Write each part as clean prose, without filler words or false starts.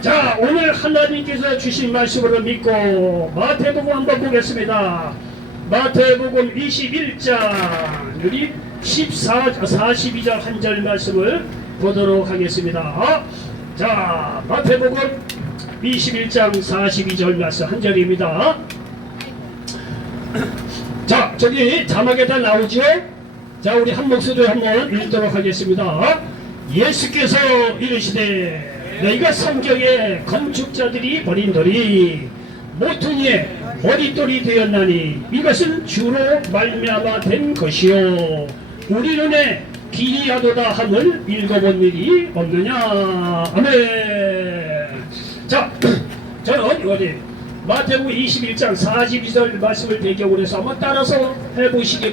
자, 오늘 하나님께서 주신 말씀으로 믿고 마태복음 한번 보겠습니다. 마태복음 21장 우리 42절 한 절 말씀을 보도록 하겠습니다. 자, 마태복음 21장 42절 말씀 한 절입니다. 자, 저기 자막에다 나오죠? 자, 우리 한 목소리로 한번 읽도록 하겠습니다. 예수께서 이르시되 너희가 성경에 건축자들이 버린 돌이 모퉁이에 머릿돌이 되었나니 이것은 주로 말미암아 된 것이요 우리 눈에 기이하도다 함을 읽어본 일이 없느냐. 아멘. 자, 저는 어디 마태복음 21장 42절 말씀을 배경으로 해서 한번 따라서 해보시기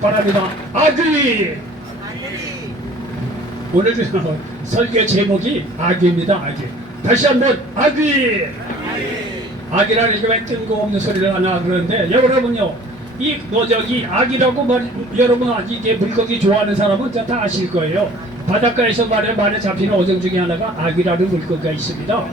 바랍니다. 아귀. 오늘 설교 제목이 아귀입니다. 아귀. 다시 한번 아귀. 아귀라는 게 왜 뜬금없는 소리를 하나 그러는데 여러분요, 이 저기 아귀라고 여러분 이게 물고기 좋아하는 사람은 다 아실 거예요. 바닷가에서 말에 잡히는 어종 중에 하나가 아귀라는 물고기가 있습니다.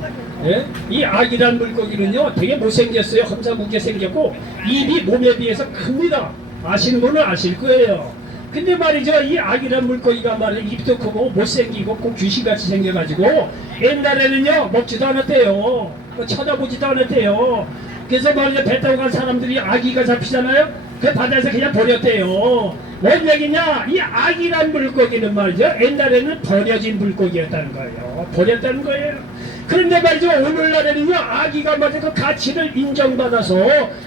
예? 이 아귀라는 물고기는요 되게 못생겼어요. 험사궂게 생겼고 입이 몸에 비해서 큽니다. 아시는 분은 아실 거예요. 근데 말이죠, 이 아귀란 물고기가 말이죠, 입도 크고 못생기고 꼭 귀신같이 생겨가지고 옛날에는요 먹지도 않았대요. 쳐다보지도 않았대요. 그래서 말이죠, 배 타고 간 사람들이 아귀가 잡히잖아요. 그 바다에서 그냥 버렸대요. 뭔 얘기냐, 이 아귀란 물고기는 말이죠 옛날에는 버려진 물고기였다는 거예요. 버렸다는 거예요. 그런데 말이죠, 오늘날에는요 아기가 말이죠 그 가치를 인정받아서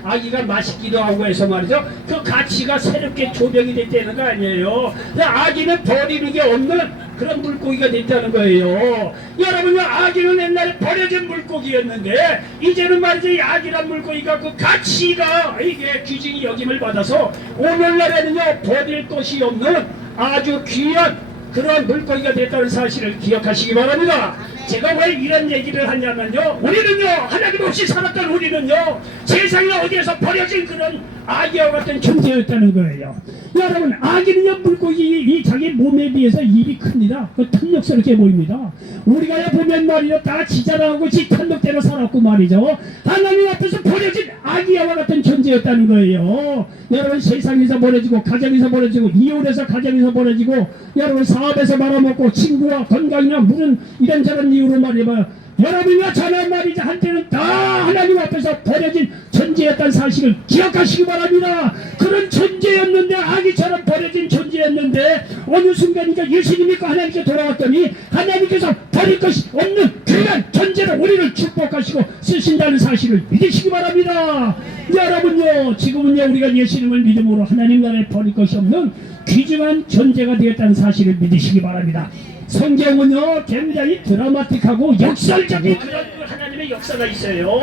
아기가 맛있기도 하고 해서 말이죠 그 가치가 새롭게 조명이 됐다는 거 아니에요. 아기는 버리는 게 없는 그런 물고기가 됐다는 거예요. 여러분요, 아기는 옛날에 버려진 물고기였는데 이제는 말이죠 이 아기란 물고기가 그 가치가 이게 귀중히 여김을 받아서 오늘날에는요 버릴 것이 없는 아주 귀한 그런 물고기가 됐다는 사실을 기억하시기 바랍니다. 제가 왜 이런 얘기를 하냐면요, 우리는요 하나님 없이 살았던 우리는요 세상에 어디에서 버려진 그런 아기와 같은 존재였다는 거예요. 여러분, 아기는요 물고기 이 자기 몸에 비해서 입이 큽니다. 그 탐욕스럽게 보입니다. 우리가 보면 말이죠 다 지자랑하고 지 탐욕대로 살았고 말이죠 하나님 앞에서 버려진 아기와 같은 존재였다는 거예요. 여러분, 세상에서 버려지고 가정에서 버려지고 이혼해서 가정에서 버려지고 여러분 사업에서 말아먹고 친구와 건강이나 물은 이런저런 이유로 말이야 여러분과 저는 말이죠 한때는 다 하나님 앞에서 버려진 존재였다는 사실을 기억하시기 바랍니다. 그런 존재였는데 아기처럼 버려진 존재였는데 어느 순간이니까 예수님 믿고 하나님께 돌아왔더니 하나님께서 버릴 것이 없는 귀한 존재로 우리를 축복하시고 쓰신다는 사실을 믿으시기 바랍니다. 여러분요, 지금은요 우리가 예수님을 믿음으로 하나님 나라에 버릴 것이 없는 귀중한 존재가 되었다는 사실을 믿으시기 바랍니다. 성경은요 굉장히 드라마틱하고 역설적인 그런 하나님의 역사가 있어요.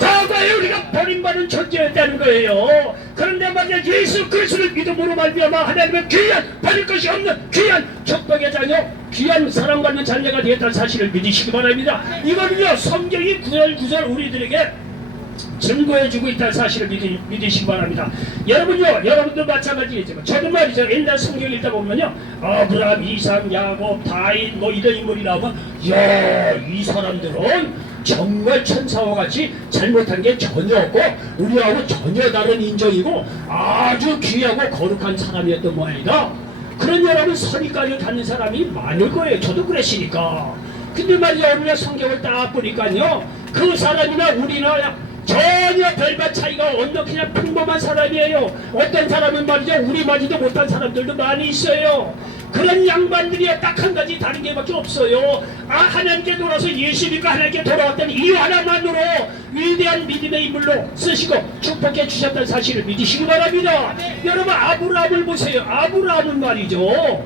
과거에 우리가 버림받은 존재였다는 거예요. 그런데 만약 예수 그리스도를 믿음으로 말미암아 하나님의 귀한 버릴 것이 없는 귀한 축복의 자녀, 귀한 사랑받는 자녀가 되었다는 사실을 믿으시기 바랍니다. 이거는요 성경이 구절구절 우리들에게 증거해주고 있다는 사실을 믿으시기 바랍니다. 여러분요, 여러분도 마찬가지겠지만 저도 말이죠 옛날 성경 읽다 보면요 아브라함, 이삭, 야곱, 다윗 뭐 이런 인물이 나오면 야, 이 사람들은 정말 천사와 같이 잘못한 게 전혀 없고 우리하고 전혀 다른 인종이고 아주 귀하고 거룩한 사람이었던 모양이다. 그런 여러분 선입관을 갖는 사람이 많을 거예요. 저도 그랬으니까. 근데 말이죠 우리가 성경을 딱 보니까요 그 사람이나 우리나 전혀 별반 차이가 없는 그냥 평범한 사람이에요. 어떤 사람은 말이죠 우리 맞이도 못한 사람들도 많이 있어요. 그런 양반들이 딱 한 가지 다른 게밖에 없어요. 하나님께 돌아서 예수 믿고 하나님께 돌아왔다는 이유 하나만으로 위대한 믿음의 인물로 쓰시고 축복해 주셨다는 사실을 믿으시기 바랍니다. 여러분, 아브라함을 보세요. 아브라함은 말이죠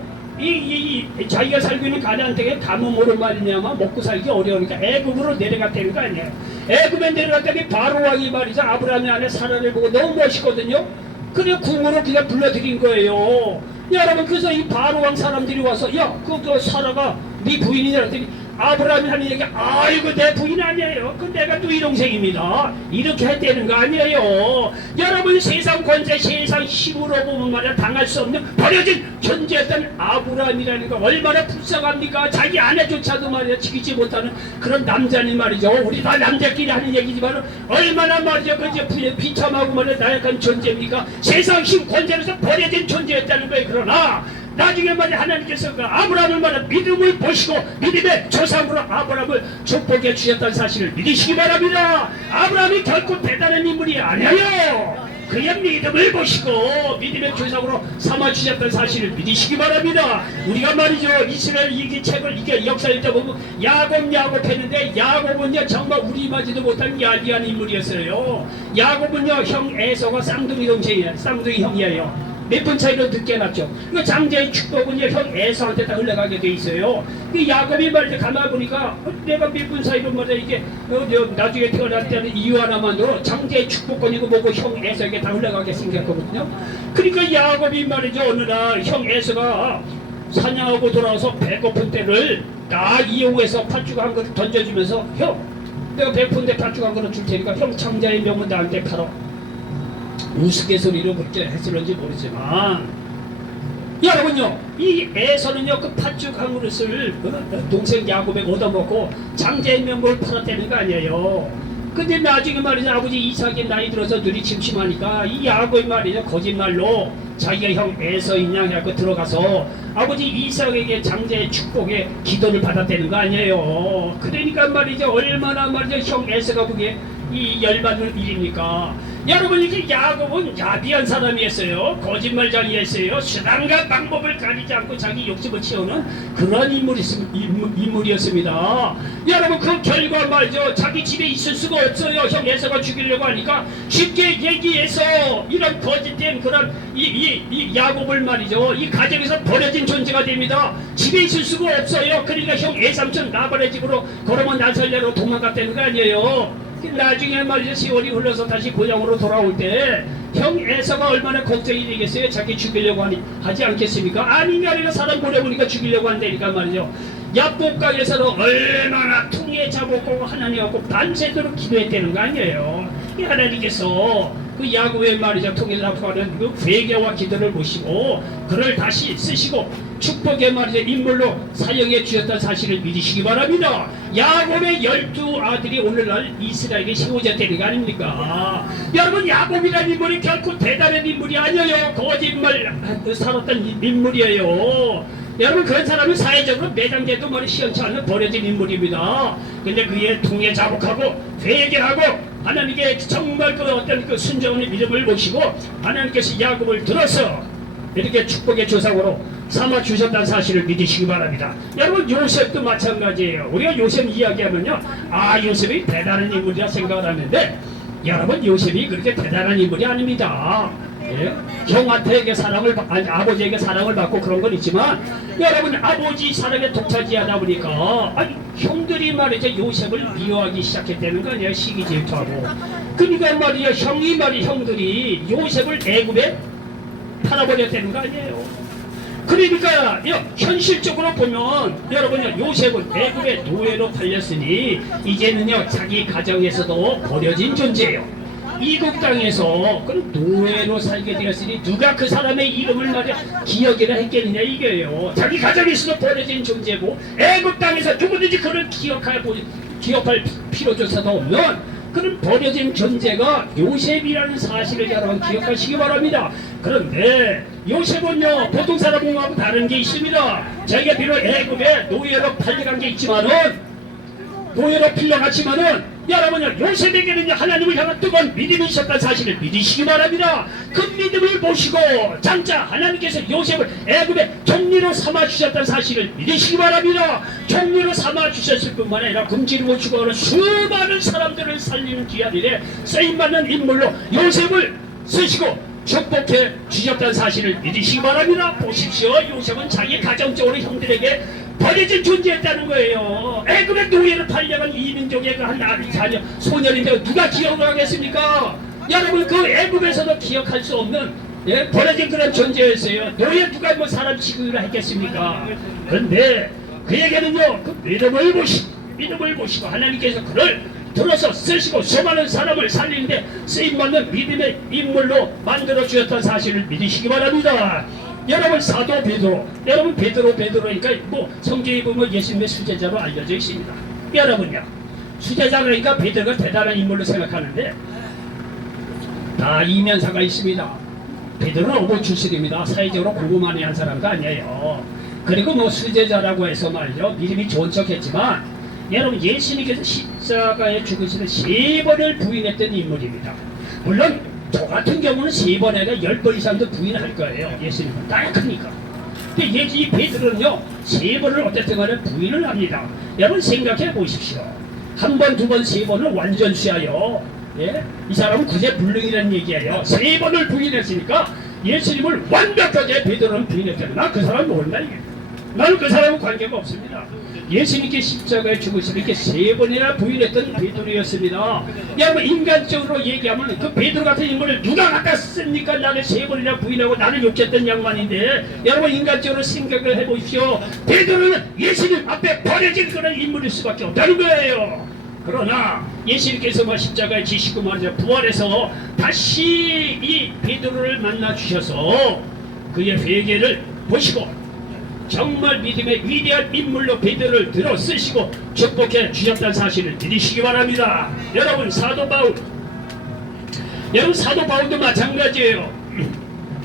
자기가 살고 있는 가나안 땅에 가뭄으로 말이냐면 먹고 살기 어려우니까 애굽으로 내려갔다는 거 아니에요. 애굽에 내려갔더니 바로 왕이 말이죠 아브라함의 아내 사라를 보고 너무 멋있거든요. 그래 궁으로 그냥 불러들인 거예요. 여러분, 그래서 이 바로 왕 사람들이 와서 야, 그 사라가 네 부인이냐 그랬더니 아브라함이 하는 얘기, 아이고 내 부인 아니에요. 그 내가 누이 동생입니다. 이렇게 했다는 거 아니에요. 여러분 세상 권세, 세상 힘으로 보면 말이야 당할 수 없는 버려진 존재였던 아브라함이라는 거 얼마나 불쌍합니까? 자기 아내조차도 말이야 지키지 못하는 그런 남자니 말이죠. 우리 다 남자끼리 하는 얘기지만 얼마나 말이죠. 그 비참하고 말이야 나약한 존재입니까? 세상 힘 권세로서 버려진 존재였다는 거예요. 그러나 나중에 말이야 하나님께서 그 아브라함을 말이야 믿음을 보시고 믿음의 조상으로 아브라함을 축복해 주셨다는 사실을 믿으시기 바랍니다. 아브라함이 결코 대단한 인물이 아니에요. 그냥 믿음을 보시고 믿음의 조상으로 삼아 주셨다는 사실을 믿으시기 바랍니다. 우리가 말이죠 이스라엘 이기 책을 이게 역사 읽다 보면 야곱 했는데 야곱은요 정말 우리 맞지도 못한 야비한 인물이었어요. 야곱은요 형 에서가 쌍둥이 동생이에요. 쌍둥이 형이에요. 몇 분 차이로 늦게 났죠. 그 장자의 축복은 형 에서한테 다 흘러가게 돼 있어요. 그 야곱이 말이죠 가만 보니까 내가 몇 분 사이로 말이야 이게 나중에 태어날 때는 이유 하나만으로 장자의 축복권이고 뭐고 형 에서에게 다 흘러가게 생겼거든요. 그러니까 야곱이 말이죠 어느 날 형 에서가 사냥하고 돌아와서 배고픈 때를 딱 이용해서 팥죽 한 그릇 던져주면서 형 내가 배고픈데 팥죽 한 그릇 줄 테니까 형 장자의 명은 나한테 팔아. 우스갯소리로 그렇게 했을런지 모르지만 여러분요 이 에서는요 그 팥죽 한 그릇을 동생 야곱에 얻어먹고 장자의 명복을 팔았다는 거 아니에요. 근데 나중에 말이죠 아버지 이삭이 나이 들어서 눈이 침침하니까 이 야곱이 말이죠 거짓말로 자기가 형 에서인 양 해갖고 들어가서 아버지 이삭에게 장자의 축복에 기도를 받았다는 거 아니에요. 그러니까 말이죠 얼마나 말이죠 형 에서가 그게 이 열받는 일입니까? 여러분 이게 야곱은 야비한 사람이었어요. 거짓말장이었어요. 수단과 방법을 가리지 않고 자기 욕심을 채우는 그런 인물이었습니다. 여러분 그 결과 말이죠 자기 집에 있을 수가 없어요. 형 에서가 죽이려고 하니까 쉽게 얘기해서 이런 거짓된 그런 이 야곱을 말이죠 이 가정에서 버려진 존재가 됩니다. 집에 있을 수가 없어요. 그러니까 형 에삼촌 나발의 집으로 걸어만 나설려로 도망갔다는 거 아니에요. 나중에 말이죠 세월이 흘러서 다시 고향으로 돌아올 때 형 에서가 얼마나 걱정이 되겠어요. 자기 죽이려고 하지 않겠습니까? 아니면 아니라 사람 보내보니까 죽이려고 한다니까 말이죠. 야복강에서는 얼마나 통에 잡았고 하나님하고 밤새도록 기도했다는 거 아니에요. 하나님께서 그 야곱의 말이죠 통일 납부하는 그 회개와 기도를 보시고 그를 다시 쓰시고 축복의 말이죠 인물로 사용해 주셨다는 사실을 믿으시기 바랍니다. 야곱의 12아들이 오늘날 이스라엘에 세워졌다는 거 아닙니까? 여러분 야곱이라는 인물이 결코 대단한 인물이 아니에요. 거짓말 살았던 인물이에요. 여러분 그런 사람은 사회적으로 매장돼도 말이 시원치 않는 버려진 인물입니다. 근데 그의 통에 자복하고 회개하고 하나님께 정말 그 어떤 그 순정의 믿음을 보시고 하나님께서 야곱을 들어서 이렇게 축복의 조상으로 삼아 주셨다는 사실을 믿으시기 바랍니다. 여러분 요셉도 마찬가지예요. 우리가 요셉 이야기하면요 아 요셉이 대단한 인물이라 생각을 하는데 여러분 요셉이 그렇게 대단한 인물이 아닙니다. 예? 형한테 아버지에게 사랑을 받고 그런 건 있지만 여러분 아버지 사랑에 독차지하다 보니까 형들이 말이죠 요셉을 미워하기 시작했다는 거 아니에요. 시기 질투하고 그러니까 말이야 형들이 요셉을 애굽에 팔아버렸다는 거 아니에요. 그러니까 현실적으로 보면 여러분요 요셉은 애굽의 노예로 팔렸으니 이제는요 자기 가정에서도 버려진 존재예요. 이국 땅에서 그런 노예로 살게 되었으니 누가 그 사람의 이름을 말이야 기억이나 했겠느냐 이게요. 자기 가정에서도 버려진 존재고 애국 땅에서 누구든지 그를 기억할 필요조차도 없는 그런 버려진 존재가 요셉이라는 사실을 여러분 기억하시기 바랍니다. 그런데 요셉은요 보통 사람하고 다른 게 있습니다. 자기가 비록 애굽에 노예로 팔려간 게 있지만은 노예로 빌려갔지만은 여러분요 요셉에게는 하나님을 향한 뜨거운 믿음이 있었다는 사실을 믿으시기 바랍니다. 그 믿음을 보시고 장차 하나님께서 요셉을 애굽의 종리로 삼아주셨다는 사실을 믿으시기 바랍니다. 종리로 삼아주셨을 뿐만 아니라 금지를 못 죽어가는 수많은 사람들을 살리는 귀한 일에 쓰임받는 인물로 요셉을 쓰시고 축복해 주셨다는 사실을 믿으시기 바랍니다. 보십시오. 요셉은 자기 가정적으로 형들에게 버려진 존재였다는 거예요. 애굽의 노예로 팔려간 이민족의 그 한 아들 자녀 소년인데 누가 기억을 하겠습니까? 여러분 그 애굽에서도 기억할 수 없는 버려진 그런 존재였어요. 노예 누가 뭐 사람 취급을 했겠습니까? 그런데 그에게는요 그 믿음을 보시고 하나님께서 그를 들어서 쓰시고 수많은 사람을 살리는데 쓰임받는 믿음의 인물로 만들어 주셨다는 사실을 믿으시기 바랍니다. 여러분 사도 베드로, 여러분 베드로니까 뭐 성경에 보면 예수님의 수제자로 알려져 있습니다. 여러분요 수제자 그러니까 베드로가 대단한 인물로 생각하는데 다 이면사가 있습니다. 베드로는 어부 출신입니다. 사회적으로 공부 많이 한 사람도 아니에요. 그리고 뭐 수제자라고 해서 말이죠 믿음이 좋은 척했지만 여러분 예수님께서 십자가에 죽으시는 3번을 부인했던 인물입니다. 물론 저 같은 경우는 3번 아니라 10번 이상도 부인할 거예요. 예수님은 딱하니까. 근데 이 베드로는요 3번을 어쨌든 간에 부인을 합니다. 여러분 생각해 보십시오. 1번, 2번, 3번을 완전시하여 예? 이 사람은 구제불능이라는 얘기예요. 3번을 부인했으니까 예수님을 완벽하게 베드로는 부인했잖아요. 나 그 사람 모른다 이게. 나는 그 사람은 관계가 없습니다. 예수님께 십자가에 죽으시고 이렇게 3번이나 부인했던 베드로였습니다. 여러분 인간적으로 얘기하면 그 베드로 같은 인물을 누가 갖다 씁니까? 나를 3번이나 부인하고 나를 욕했던 양반인데 여러분 인간적으로 생각을 해보십시오. 베드로는 예수님 앞에 버려진 그런 인물일 수밖에 없다는 거예요. 그러나 예수님께서 십자가에 지시고 말이죠 부활해서 다시 이 베드로를 만나 주셔서 그의 회개를 보시고 정말 믿음의 위대한 인물로 베드로를 들어 쓰시고 축복해 주셨다는 사실을 믿으시기 바랍니다. 여러분 사도 바울도 마찬가지예요.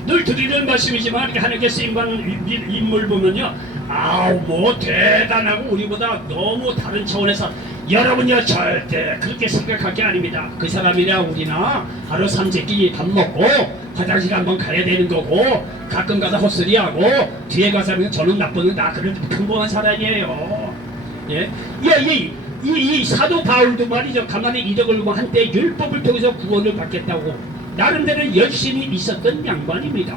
늘 드리는 말씀이지만 하나님께 쓰임받는 인물 보면요 아우 뭐 대단하고 우리보다 너무 다른 차원에서 여러분요 절대 그렇게 생각할 게 아닙니다. 그 사람이나 우리나 하루 3세끼 밥 먹고 화장실 한번 가야 되는 거고 가끔 가다 헛소리하고 뒤에 가서 저는 나쁘는 나 그런 평범한 사람이에요. 예? 이 사도 바울도 말이죠 가만히 이력을 보면 한때 율법을 통해서 구원을 받겠다고 나름대로 열심히 있었던 양반입니다.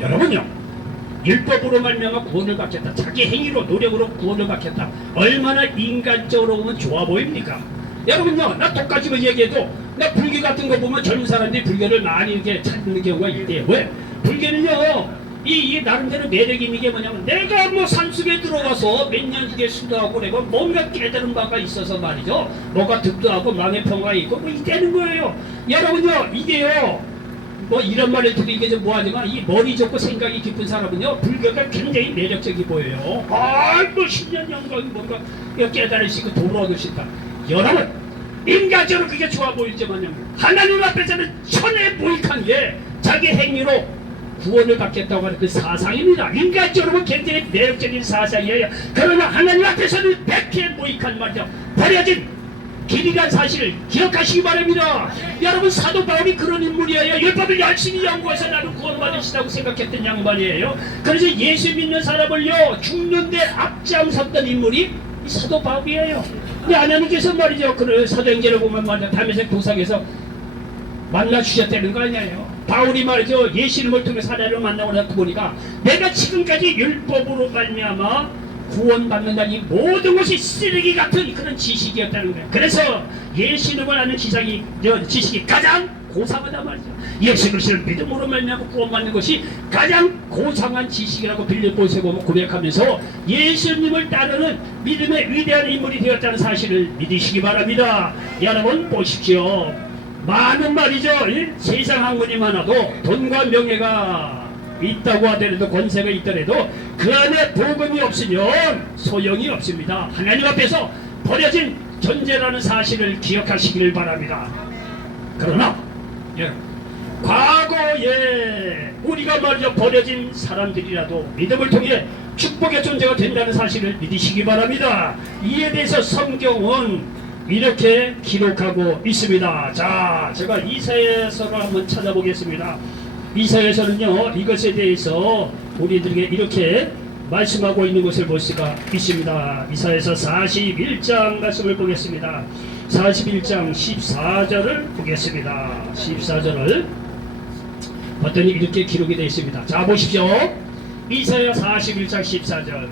여러분요 율법으로 말미암아 구원을 받겠다. 자기 행위로 노력으로 구원을 받겠다. 얼마나 인간적으로 보면 좋아 보입니까? 여러분요 나 똑같이 얘기해도 나 불교 같은 거 보면 젊은 사람들이 불교를 많이 이렇게 찾는 경우가 있대요. 왜? 불교는요 이 나름대로 매력이 있는 게 뭐냐면 내가 뭐 산속에 들어가서 몇 년 이게 수도하고 내가 뭔가 깨달은 바가 있어서 말이죠 뭐가 득도하고 마음의 평화가 있고 뭐 이때는 거예요. 여러분요 이게요 뭐 이런 말을 듣고 이게 좀 뭐하지만 이 머리 좋고 생각이 깊은 사람은요 불교가 굉장히 매력적이 보여요. 뭐 10년 영광이 뭔가 깨달을 수 있고 도를 얻을 수 있다. 여러분 인간적으로 그게 좋아 보이지만요 하나님 앞에서는 천혜무익한 게 자기 행위로 구원을 받겠다고 하는 그 사상입니다. 인간적으로 굉장히 매력적인 사상이에요. 그러나 하나님 앞에서는 백해무익한 말이죠. 버려진 길이란 사실을 기억하시기 바랍니다. 여러분 사도 바울이 그런 인물이에요. 율법을 열심히 연구해서 나는 구원받으시다고 생각했던 양반이에요. 그래서 예수 믿는 사람을요 죽는데 앞장섰던 인물이 이 사도 바울이에요. 근데 하나님께서 말이죠 그 사도행전을 보면 말이죠 다메섹 도상에서 만나 주셨다는 거 아니에요. 바울이 말이죠 예수님을 통해 사례를 만나고 나서 보니까 내가 지금까지 율법으로 말미암아 구원받는다는 이 모든 것이 쓰레기 같은 그런 지식이었다는 거예요. 그래서 예수님을 아는 지식이 가장 고상하단 말이죠. 예수 그리스도를 믿음으로 말미암아 구원받는 것이 가장 고상한 지식이라고 빌립보서에 보면 고백하면서 예수님을 따르는 믿음의 위대한 인물이 되었다는 사실을 믿으시기 바랍니다. 여러분 보십시오. 많은 말이죠 세상 학문이 많아도 돈과 명예가 있다고 하더라도 권세가 있더라도 그 안에 복음이 없으면 소용이 없습니다. 하나님 앞에서 버려진 존재라는 사실을 기억하시기를 바랍니다. 그러나 과거에 우리가 말이죠 버려진 사람들이라도 믿음을 통해 축복의 존재가 된다는 사실을 믿으시기 바랍니다. 이에 대해서 성경은 이렇게 기록하고 있습니다. 자, 제가 이사야서를 한번 찾아보겠습니다. 이사야서는요 이것에 대해서 우리들에게 이렇게 말씀하고 있는 것을 볼 수가 있습니다. 이사야서 41장 말씀을 보겠습니다. 41장 14절을 보겠습니다. 14절을 봤더니 이렇게 기록이 되어 있습니다. 자 보십시오. 이사야 41장 14절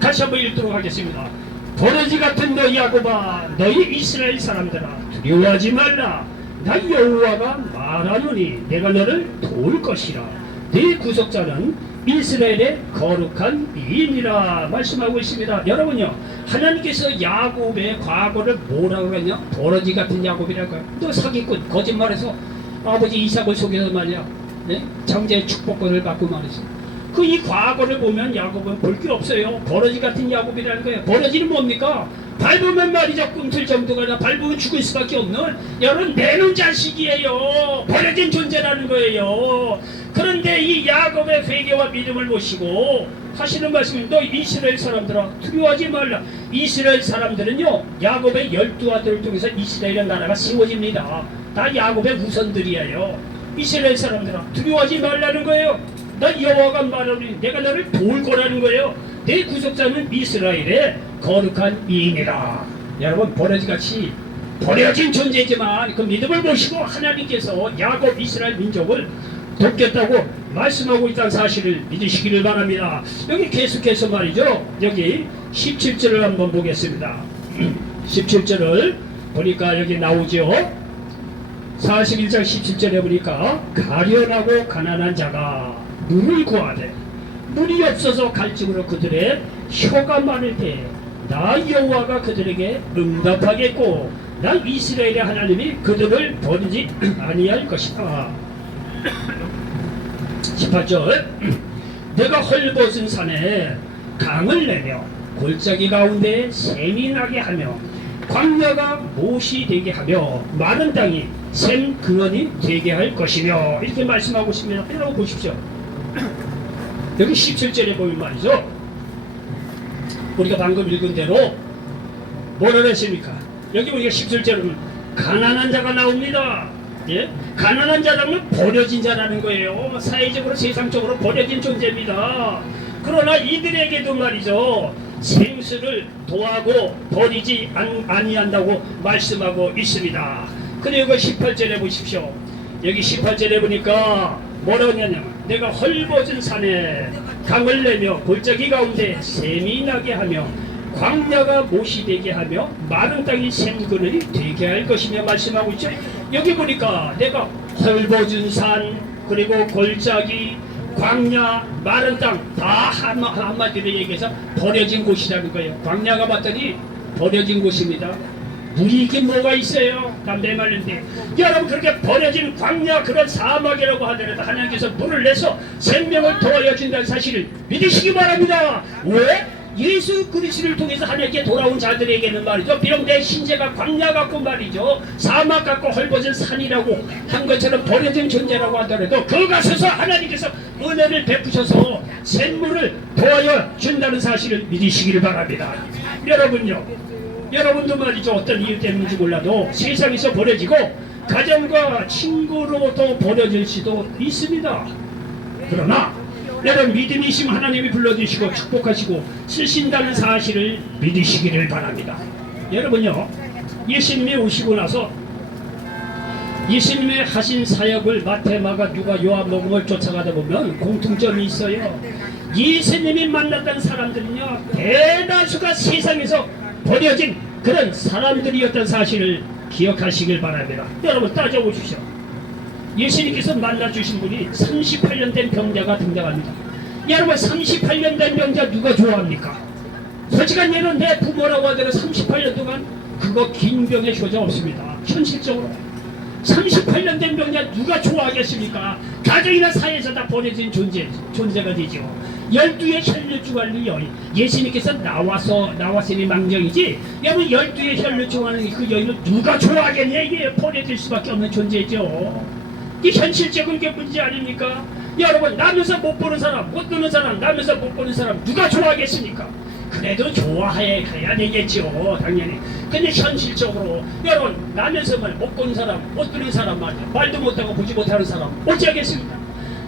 같이 한번 읽도록 하겠습니다. 버러지 같은 너희 야곱아 너희 이스라엘 사람들아 두려워하지 말라. 나 여호와가 말하노니 내가 너를 도울 것이라. 네 구속자는 이스라엘의 거룩한 이인이라 말씀하고 있습니다. 여러분요, 하나님께서 야곱의 과거를 뭐라고 그러냐? 버러지 같은 야곱이라고 해요. 또 사기꾼, 거짓말해서 아버지 이삭을 속여서 말이야, 네? 장자의 축복권을 받고 말이죠. 그 이 과거를 보면 야곱은 볼 게 없어요. 버러지 같은 야곱이라는 거예요. 버러지는 뭡니까? 밟으면 말이죠, 꿈틀 정도가 아니라 밟으면 죽을 수밖에 없는, 여러분, 내놓은 자식이에요. 버려진 존재라는 거예요. 그런데 이 야곱의 회개와 믿음을 모시고 하시는 말씀이, 너 이스라엘 사람들아 두려워하지 말라. 이스라엘 사람들은요, 야곱의 12아들을 통해서 이스라엘의 나라가 세워집니다. 다 야곱의 후손들이에요. 이스라엘 사람들아 두려워하지 말라는 거예요. 나 여호와가 말하노니 내가 너를 도울 거라는 거예요. 내 구속자는 이스라엘의 거룩한 이인이라. 여러분, 버러지같이 버려진 존재지만 그 믿음을 모시고 하나님께서 야곱 이스라엘 민족을 돕겠다고 말씀하고 있다는 사실을 믿으시기를 바랍니다. 여기 계속해서 말이죠, 여기 17절을 한번 보겠습니다. 17절을 보니까 여기 나오죠. 41장 17절에 보니까 가련하고 가난한 자가 물을 구하되 물이 없어서 갈증으로 그들의 혀가 마를 때 나 여호와가 그들에게 응답하겠고 나 이스라엘의 하나님이 그들을 버리지 아니할 것이다. 18절 내가 헐벗은 산에 강을 내며 골짜기 가운데 샘이 나게 하며 광야가 못이 되게 하며 마른 땅이 샘 근원이 되게 할 것이며, 이렇게 말씀하고 있습니다. 여러분 보십시오. 여기 17절에 보면 말이죠, 우리가 방금 읽은 대로 뭐라 그랬습니까? 여기 우리가 17절에 보면 가난한 자가 나옵니다. 예? 가난한 자라면 버려진 자라는 거예요. 사회적으로 세상적으로 버려진 존재입니다. 그러나 이들에게도 말이죠, 생수를 도하고 버리지 아니한다고 말씀하고 있습니다. 그리고 18절에 보십시오. 여기 18절에 보니까 뭐라고 하냐면 내가 헐벗은 산에 강을 내며 골짜기 가운데 샘이 나게 하며 광야가 못이 되게 하며 마른 땅이 샘그늘이 되게 할 것이며 말씀하고 있죠. 여기 보니까 내가 헐벗은 산, 그리고 골짜기, 광야, 마른 땅 다 한마디로 얘기해서 버려진 곳이라는 거예요. 광야가 봤더니 버려진 곳입니다. 물이 있긴 뭐가 있어요? 다 메말린데. 여러분, 그렇게 버려진 광야, 그런 사막이라고 하더라도 하나님께서 물을 내서 생명을 도와준다는 사실을 믿으시기 바랍니다. 왜? 예수 그리스도를 통해서 하나님께 돌아온 자들에게는 말이죠, 비록 내 신재가 광야 같고 말이죠, 사막 같고 헐벗은 산이라고 한 것처럼 버려진 존재라고 하더라도 그곳에서 하나님께서 은혜를 베푸셔서 샘물을 도와여 준다는 사실을 믿으시기를 바랍니다. 여러분요, 여러분도 말이죠, 어떤 이유 때문인지 몰라도 세상에서 버려지고 가정과 친구로부터 버려질 수도 있습니다. 그러나 여러분, 믿음이 있으면 하나님이 불러주시고 축복하시고 쓰신다는 사실을 믿으시기를 바랍니다. 여러분요, 예수님이 오시고 나서 예수님의 하신 사역을 마태, 마가, 누가, 요한복음을 쫓아가다 보면 공통점이 있어요. 예수님이 만났던 사람들은요, 대다수가 세상에서 버려진 그런 사람들이었던 사실을 기억하시길 바랍니다. 여러분, 따져보십시오. 예수님께서 만나주신 분이 38년 된 병자가 등장합니다. 여러분, 38년 된 병자 누가 좋아합니까? 솔직한 예는 내 부모라고 하더라도 38년 동안 그거 긴 병에 효자 없습니다. 현실적으로 38년 된 병자 누가 좋아하겠습니까? 가정이나 사회에서 다 버려진 존재가 되죠. 12의 혈류증환의 여인, 예수님께서 나왔으니 망정이지, 여러분 12의 혈류증환의 그 여인을 누가 좋아하겠냐? 이게 버려질 수밖에 없는 존재죠. 이 현실적인 게 문제 아닙니까? 여러분, 나면서 못 보는 사람, 못 듣는 사람, 나면서 못 보는 사람 누가 좋아하겠습니까? 그래도 좋아해야 되겠죠, 당연히. 근데 현실적으로 여러분, 나면서만 못 보는 사람, 못 듣는 사람 말이야, 말도 못하고 보지 못하는 사람 어찌하겠습니까?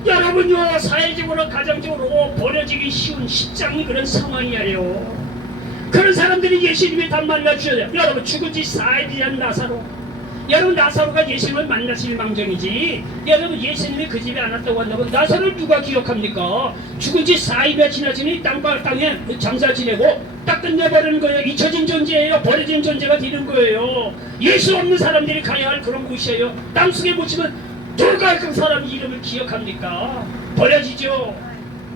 여러분요, 사회적으로 가정적으로 버려지기 쉬운 십장이 그런 상황이에요. 그런 사람들이 예수님이 다 만나주셔야 돼요. 여러분, 죽은 지 4일이 된 나사로, 여러분 나사로가 예수님을 만났을 망정이지, 여러분 예수님이 그 집에 안 왔다고 한다면 나사로를 누가 기억합니까? 죽은 지 4일이 지나지니 땅에 장사 지내고 딱 끝내버리는 거예요. 잊혀진 존재예요. 버려진 존재가 되는 거예요. 예수 없는 사람들이 가야 할 그런 곳이에요. 땅속에 묻히면 누가 그 사람 이름을 기억합니까? 버려지죠.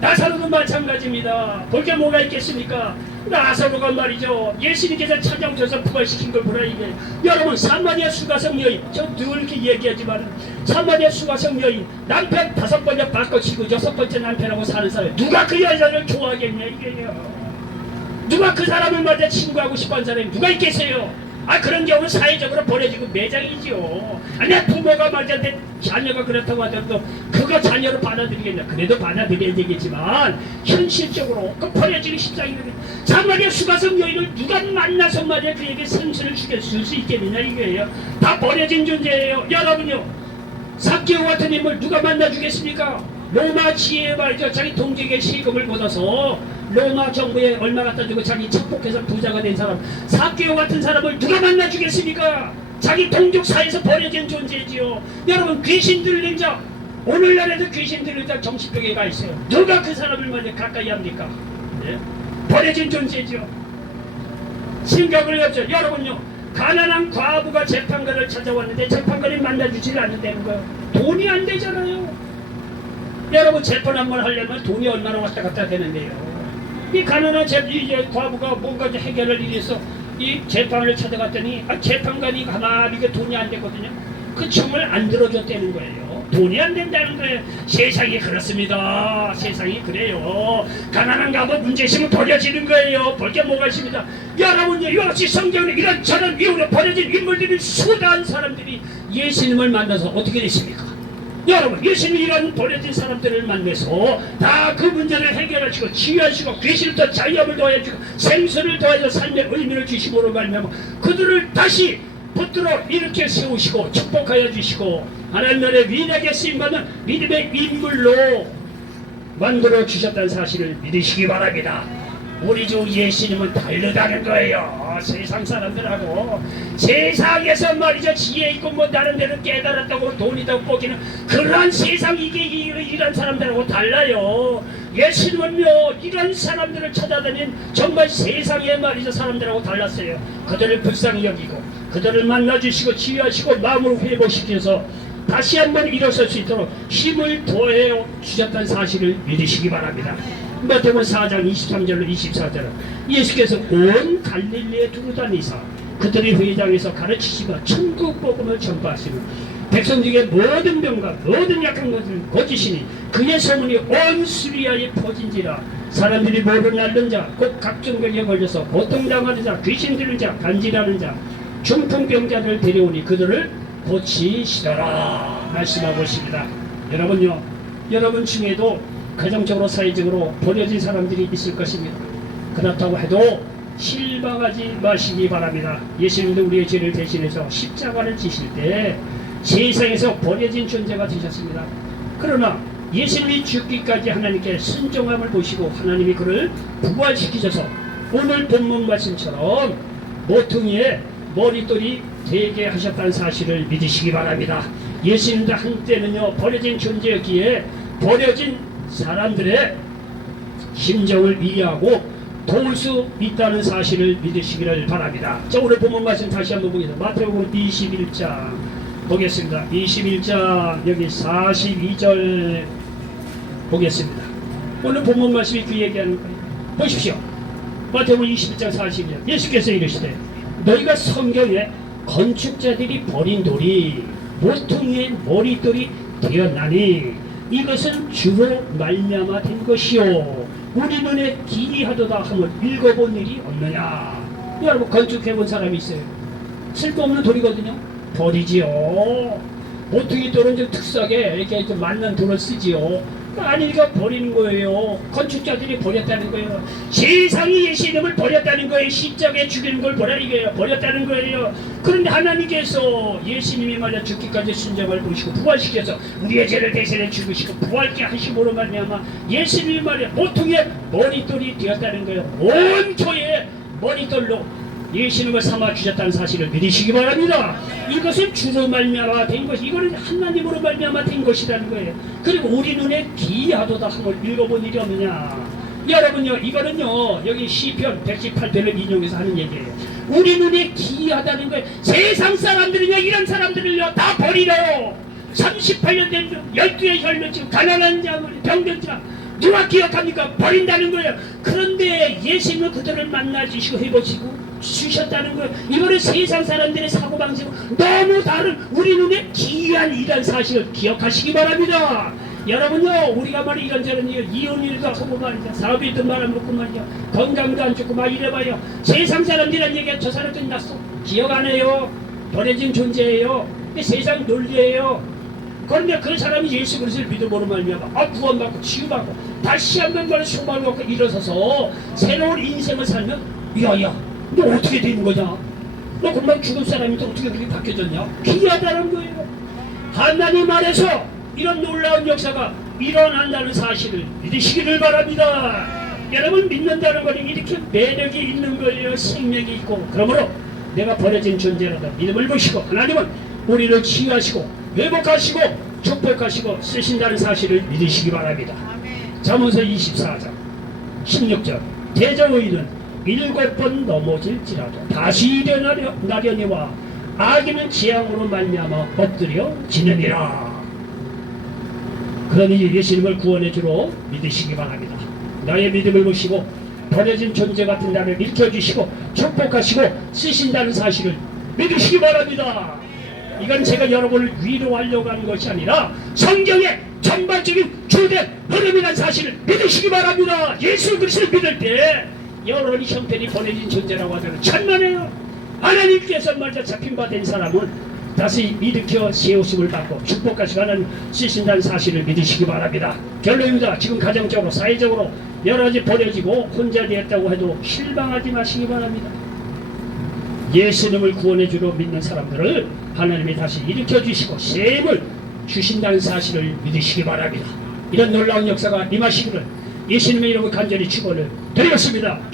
나사로도 마찬가지입니다. 볼 게 뭐가 있겠습니까? 나사로가 말이죠, 예수님께서 찾아오셔서 부활시킨 걸 보라. 이게 여러분, 사마리아 수가성 여인, 저 늘 이렇게 얘기하지만 사마리아 수가성 여인, 남편 5번째 바꿔치고 6번째 남편하고 사는 사람, 누가 그 여자를 좋아하겠냐 이게요. 누가 그 사람을 맞아 친구하고 싶어하는 사람이 누가 있겠어요? 그런 경우는 사회적으로 버려지고 매장이지요. 내 부모가 맞아 내 자녀가 그렇다고 하더라도 그거 자녀로 받아들이겠냐? 그래도 받아들여야 되겠지만 현실적으로 그 버려지기 십상이거든요. 사마리아 수가성 여인을 누가 만나서 말이야 그에게 생수를 줄 수 있겠느냐 이거예요. 다 버려진 존재예요. 여러분요, 삭개오 같은 인물 누가 만나주겠습니까? 로마 지혜에 말이죠, 자기 동족에게 세금을 걷어서 로마 정부에 얼마 갖다 주고 자기 착복해서 부자가 된 사람, 삭개오 같은 사람을 누가 만나주겠습니까? 자기 동족 사이에서 버려진 존재지요. 여러분, 귀신 들린 자, 오늘날에도 귀신 들린 자 정신병에 가 있어요. 누가 그 사람을 먼저 가까이 합니까? 네? 버려진 존재지요. 생각을 해보죠. 여러분요, 가난한 과부가 재판관을 찾아왔는데 재판관이 만나주질 않는다는 거예요. 돈이 안 되잖아요. 여러분, 재판 한번 하려면 돈이 얼마나 왔다 갔다 되는데요. 이 가난한 과부가 뭔가 해결을 위해서 이 재판을 찾아갔더니 재판관이 가만히 돈이 안 되거든요. 그 청을 안 들어줬다는 거예요. 돈이 안 된다는 거예요. 세상이 그렇습니다. 세상이 그래요. 가난한 과부 문제 있으면 버려지는 거예요. 볼 게 뭐가 있습니다. 여러분요, 이것이 성경에 이런 저런 이후로 버려진 인물들이 수다한 사람들이 예수님을 만나서 어떻게 됐습니까? 여러분, 예수님이 이런 버려진 사람들을 만나서 다 그 문제를 해결하시고 치유하시고 귀신을 더 자유함을 더해주고 생수를 더해서 삶의 의미를 주시고로 말미암아 그들을 다시 붙들어 이렇게 세우시고 축복하여 주시고 하나님 나라의 위대하게 쓰임받는 믿음의 인물로 만들어 주셨다는 사실을 믿으시기 바랍니다. 우리 주 예수님은 다르다는 거예요. 세상 사람들하고 세상에서 말이죠, 지혜 있고 뭐 다른 데는 깨달았다고 돈이 더 뽑기는 그러한 세상 이런 사람들하고 달라요. 예수님은요, 이런 사람들을 찾아다닌 정말 세상의 말이죠 사람들하고 달랐어요. 그들을 불쌍히 여기고 그들을 만나주시고 치유하시고 마음을 회복시켜서 다시 한번 일어설 수 있도록 힘을 더해 주셨다는 사실을 믿으시기 바랍니다. 마태복음 4장 23절로 24절, 예수께서 온 갈릴리에 두루다니사 그들의 회당에서 가르치시고 천국 복음을 전파하시는 백성 중에 모든 병과 모든 약한 것을 고치시니 그의 소문이 온 수리아에 퍼진지라. 사람들이 모든 앓는 자, 곧 각종 병에 걸려서 고통당하는 자, 귀신 들린 자, 간질하는 자, 중풍병자를 데려오니 그들을 고치시더라 말씀하고 있습니다. 여러분요, 여러분 중에도 가정적으로 사회적으로 버려진 사람들이 있을 것입니다. 그렇다고 해도 실망하지 마시기 바랍니다. 예수님도 우리의 죄를 대신해서 십자가를 지실 때 세상에서 버려진 존재가 되셨습니다. 그러나 예수님이 죽기까지 하나님께 순종함을 보시고 하나님이 그를 부활시키셔서 오늘 본문 말씀처럼 모퉁이에 머릿돌이 되게 하셨다는 사실을 믿으시기 바랍니다. 예수님도 한때는요, 버려진 존재였기에 버려진 사람들의 심정을 이해하고 도울 수 있다는 사실을 믿으시기를 바랍니다. 자, 오늘 본문 말씀 다시 한번 보겠습니다. 마태복음 21장 보겠습니다. 21장 여기 42절 보겠습니다. 오늘 본문 말씀이 그 얘기하는 거예요. 보십시오. 마태복음 21장 42절, 예수께서 이르시되 너희가 성경에 건축자들이 버린 돌이 모퉁이의 머릿돌이 되었나니 이것은 주로 말미암아 된 것이요 우리 눈에 기이하도다 함을 읽어본 일이 없느냐. 여러분, 건축해본 사람이 있어요. 쓸데없는 돌이거든요. 버리지요. 모퉁이 돌은 좀 특수하게 이렇게 좀 맞는 돌을 쓰지요. 아니니까 버리는 거예요. 건축자들이 버렸다는 거예요. 세상이 예수님을 버렸다는 거예요. 십자가에 죽이는 걸 버렸다는 거예요. 그런데 하나님께서 예수님이 말이야 죽기까지 순종을 보시고 부활시켜서 우리의 죄를 대신해 죽으시고 부활케 하심으로 말미암아 예수님이 말이야 모퉁이의 머릿돌이 되었다는 거예요. 온 교회의 머릿돌로 예수님을 삼아 주셨다는 사실을 믿으시기 바랍니다. 이것은 주로 말미암아 된 것이, 이거는 하나님으로 말미암아 된 것이라는 거예요. 그리고 우리 눈에 기이하도다 함을 읽어본 일이 없느냐. 여러분요, 이거는요 여기 시편 118편을 인용해서 하는 얘기예요. 우리 눈에 기이하다는 거예요. 세상 사람들은요 이런 사람들을요 다 버리러 38년 된 12의 혈면 지금 가난한 자, 병든 자, 누가 기억합니까? 버린다는 거예요. 그런데 예수님은 그들을 만나주시고 해보시고 주셨다는 거예요. 이거는 세상 사람들의 사고방식은 너무 다른 우리 눈에 기이한 이란 사실을 기억하시기 바랍니다. 여러분요, 우리가 말이 이런저런 이혼일도 하고 말이야, 사업일도 말아먹고 말이야, 건강도 안 좋고 막 이래봐요. 세상 사람들이란 얘기가 저 사람 끝났어. 기억 안 해요. 버려진 존재예요. 세상 논리예요. 그런데 그 사람이 예수 그리스도를 믿음으로 말미암아 구원받고 치유받고 다시 한번 소망을 갖고 일어서서 새로운 인생을 살면, 야야, 너 어떻게 되는 거냐? 너 금방 죽은 사람인데 어떻게 그렇게 바뀌어졌냐? 기이하다는 거예요. 하나님 안에서 이런 놀라운 역사가 일어난다는 사실을 믿으시기를 바랍니다. 여러분, 믿는다는 것은 이렇게 매력이 있는 거예요. 생명이 있고. 그러므로 내가 버려진 존재라도 믿음을 보시고 하나님은 우리를 치유하시고 회복하시고 축복하시고 쓰신다는 사실을 믿으시기 바랍니다. 잠언서 24장 16절 대저의인은 7번 넘어질지라도 다시 일어나려니와 악인은 재앙으로 말미암아 엎드려 지느니라. 그러니 예수님을 구원의 주로 믿으시기 바랍니다. 나의 믿음을 보시고 버려진 존재 같은 나를 일으켜주시고 축복하시고 쓰신다는 사실을 믿으시기 바랍니다. 이건 제가 여러분을 위로하려고 하는 것이 아니라 성경의 전반적인 주된 흐름이라는 사실을 믿으시기 바랍니다. 예수 그리스도를 믿을 때 여러분이 형편이 보내진 존재라고 하잖아요. 천만에요. 하나님께서 먼저 잡힌 바 된 사람은 다시 일으켜 세우심을 받고 축복하시고 하나님 쓰신다는 사실을 믿으시기 바랍니다. 결론입니다. 지금 가정적으로 사회적으로 여러 가지 버려지고 혼자 되었다고 해도 실망하지 마시기 바랍니다. 예수님을 구원의 주로 믿는 사람들을 하나님이 다시 일으켜 주시고 셈을 주신다는 사실을 믿으시기 바랍니다. 이런 놀라운 역사가 임하시기를 예수님의 이름으로 간절히 축원을 드리겠습니다.